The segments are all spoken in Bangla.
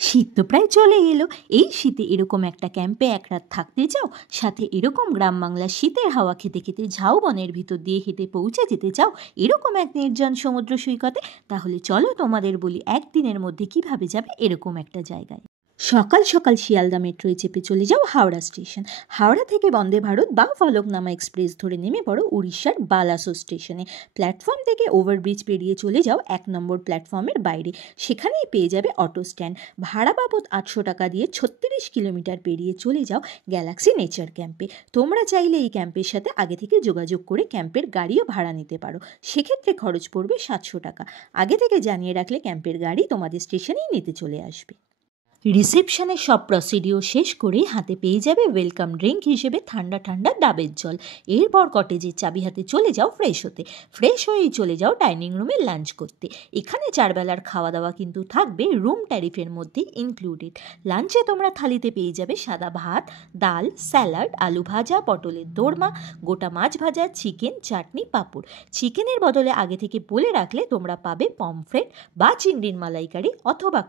শীত তো প্রায় চলে এলো। এই শীতে এরকম একটা ক্যাম্পে এক রাত থাকতে চাও, সাথে এরকম গ্রাম বাংলার শীতের হাওয়া খেতে খেতে ঝাউবনের ভিতর দিয়ে হেঁটে পৌঁছে যেতে চাও এরকম এক নির্জন সমুদ্র সৈকতে, তাহলে চলো তোমাদের বলি একদিনের মধ্যে কিভাবে যাবে এরকম একটা জায়গায়। সকাল সকাল শিয়ালদা মেট্রোয় চেপে চলে যাও হাওড়া স্টেশন। হাওড়া থেকে বন্দে ভারত বা ফলকনামা এক্সপ্রেস ধরে নেমে পড়ো উড়িষ্যার বালাসোর স্টেশনে। প্ল্যাটফর্ম থেকে ওভারব্রিজ পেরিয়ে চলে যাও 1 নম্বর প্ল্যাটফর্মের বাইরে। সেখানেই পেয়ে যাবে অটো স্ট্যান্ড। ভাড়া বাবদ 800 টাকা দিয়ে 36 কিলোমিটার পেরিয়ে চলে যাও গ্যালাক্সি নেচার ক্যাম্পে। তোমরা চাইলে এই ক্যাম্পের সাথে আগে থেকে যোগাযোগ করে ক্যাম্পের গাড়িও ভাড়া নিতে পারো। সেক্ষেত্রে খরচ পড়বে 700 টাকা। আগে থেকে জানিয়ে রাখলে ক্যাম্পের গাড়ি তোমাদের স্টেশনেই নিতে চলে আসবে। রিসেপশনের সব প্রসিডিওর শেষ করে হাতে পেয়ে যাবে ওয়েলকাম ড্রিঙ্ক হিসেবে ঠান্ডা ঠান্ডা ডাবের জল। এরপর কটেজের চাবি হাতে চলে যাও ফ্রেশ হতে। ফ্রেশ হয়েই চলে যাও ডাইনিং রুমে লাঞ্চ করতে। এখানে 4 বেলার খাওয়া দাওয়া কিন্তু থাকবে রুম ট্যারিফের মধ্যেই ইনক্লুডেড। লাঞ্চে তোমরা থালিতে পেয়ে যাবে সাদা ভাত, ডাল, স্যালাড, আলু ভাজা, পটলের দোরমা, গোটা মাছ ভাজা, চিকেন, চাটনি, পাঁপড়। চিকেনের বদলে আগে থেকে বলে রাখলে তোমরা পাবে পমফ্রেট বা চিংড়ির মালাইকারি অথবা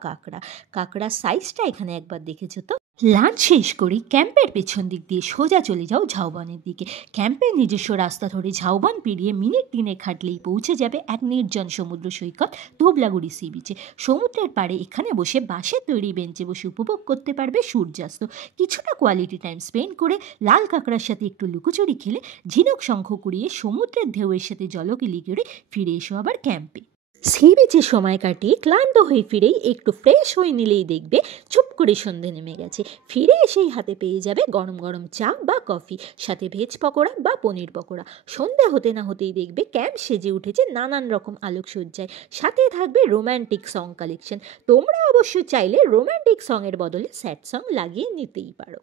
কাঁকড়া সাইজটা এখানে একবার দেখেছো তো। লাঞ্চ শেষ করি ক্যাম্পের পেছন দিক দিয়ে সোজা চলে যাও ঝাউবনের দিকে। ক্যাম্পের নিজস্ব রাস্তা ধরে ঝাউবন পেরিয়ে মিনিট 3 হাঁটলেই পৌঁছে যাবে এক নির্জন সমুদ্র সৈকত ধোবলাগুড়ি সি বিচে। সমুদ্রের পাড়ে এখানে বসে বাঁশের তৈরি বেঞ্চে বসে উপভোগ করতে পারবে সূর্যাস্ত। কিছুটা কোয়ালিটি টাইম স্পেন্ড করে লাল কাঁকড়ার সাথে একটু লুকোচুরি খেলে ঝিনুক শঙ্খ কুড়িয়ে সমুদ্রের ঢেউয়ের সাথে জলকেলি করে ফিরে এসো আবার ক্যাম্পে। সি বিচে সময় কাটিয়ে ক্লান্ত হয়ে ফিরেই একটু ফ্রেশ হয়ে নিলেই দেখবে চুপ করে সন্ধে নেমে গেছে। ফিরে এসেই হাতে পেয়ে যাবে গরম গরম চা বা কফি, সাথে ভেজ পকোড়া বা পনির পকোড়া। সন্ধ্যা হতে না হতেই দেখবে ক্যাম্প সেজে উঠেছে নানান রকম আলোকসজ্জায়, সাথে থাকবে রোম্যান্টিক সং কালেকশন। তোমরা অবশ্য চাইলে রোম্যান্টিক সঙের বদলে স্যাড সং লাগিয়ে নিতেই পারো।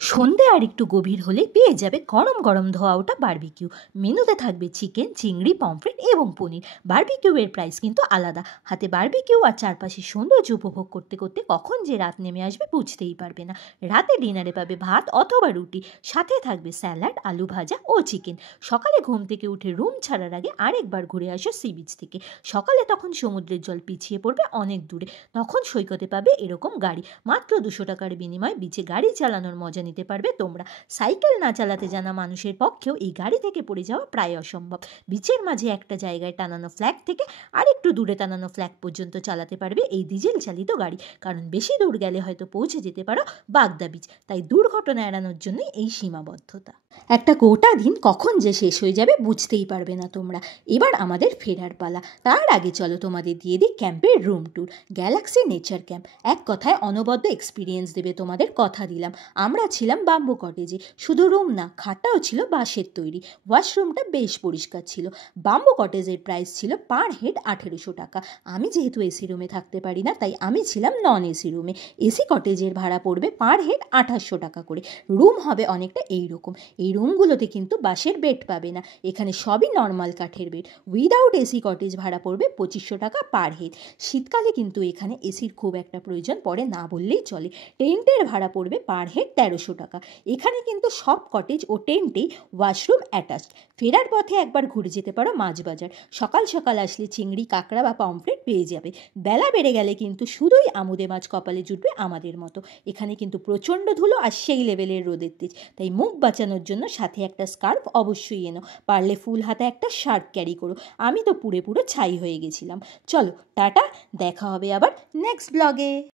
সন্ধে আর একটু গভীর হলে পেয়ে যাবে গরম গরম ধোয়া ওটা বারবিকিউ। মেনুতে থাকবে চিকেন, চিংড়ি, পমফ্রেট এবং পনির। বারবিকিউয়ের প্রাইস কিন্তু আলাদা। হাতে বারবিকিউ আর চারপাশে সৌন্দর্য উপভোগ করতে করতে কখন যে রাত নেমে আসবে বুঝতেই পারবে না। রাতে ডিনারে পাবে ভাত অথবা রুটি, সাথে থাকবে স্যালাড, আলু ভাজা ও চিকেন। সকালে ঘুম থেকে উঠে রুম ছাড়ার আগে আরেকবার ঘুরে আসো সি বিচ থেকে। সকালে তখন সমুদ্রের জল পিছিয়ে পড়বে অনেক দূরে। তখন সৈকতে পাবে এরকম গাড়ি। মাত্র 200 টাকার বিনিময়ে বিচে গাড়ি চালানোর মজা নিতে পারবে তোমরা। সাইকেল না চালাতে জানা মানুষের পক্ষেও এই গাড়ি থেকে পড়ে যাওয়া প্রায় অসম্ভব। বিচের মাঝে একটা জায়গায় টানানো ফ্ল্যাগ থেকে আরেকটু দূরে টানানো ফ্ল্যাগ পর্যন্ত চালাতে পারবে এই ডিজেল চালিত গাড়ি। কারণ বেশি দূর গেলে হয়তো পৌঁছে যেতে পারো বাগদা বিচ, তাই দুর্ঘটনা এড়ানোর জন্যই এই সীমাবদ্ধতা। একটা গোটা দিন কখন যে শেষ হয়ে যাবে বুঝতেই পারবে না তোমরা। এবার আমাদের ফেরার পালা। তার আগে চলো তোমাদের দিয়ে দিই ক্যাম্পের room tour. Galaxy nature camp এক কথায় অনবদ্য এক্সপিরিয়েন্স দেবে তোমাদের, কথা দিলাম। আমরা ছিলাম বাম্বু কটেজে। শুধু রুম না, খাটটাও ছিল বাঁশের তৈরি। ওয়াশরুমটা বেশ পরিষ্কার ছিল। বাম্বু কটেজের প্রাইস ছিল পার হেড 1800 টাকা। আমি যেহেতু এসি রুমে থাকতে পারি না, তাই আমি ছিলাম নন এসি রুমে। এসি কটেজের ভাড়া পড়বে পার হেড 2800 টাকা করে। রুম হবে অনেকটা এইরকম। এই রুমগুলোতে কিন্তু বাঁশের বেড পাবে না, এখানে সবই নর্মাল কাঠের বেড। উইদাউট এসি কটেজ ভাড়া পড়বে 2500 টাকা পার হেড। শীতকালে কিন্তু এখানে এসির খুব একটা প্রয়োজন পড়ে না বললেই চলে। টেন্টের ভাড়া পড়বে পার হেড 1300 টাকা। এখানে কিন্তু সব কটেজ ও টেন্টেই ওয়াশরুম অ্যাটাচড। ফেরার পথে একবার ঘুরে যেতে পারো মাছ বাজার। সকাল সকাল আসলে চিংড়ি, কাঁকড়া বা পমফ্রেট পেয়ে যাবে। বেলা বেড়ে গেলে কিন্তু শুধুই আমুদে মাছ কপালে জুটবে আমাদের মতো। এখানে কিন্তু প্রচণ্ড ধুলো আর সেই লেভেলের রোদের তেজ, তাই মুখ বাঁচানোর জন্য সাথে একটা স্কার্ফ অবশ্যই এনো। পারলে ফুল হাতে একটা শার্ট ক্যারি করো। আমি তো পুরো ছাই হয়ে গেছিলাম। চলো টাটা, দেখা হবে আবার নেক্সট ব্লগে।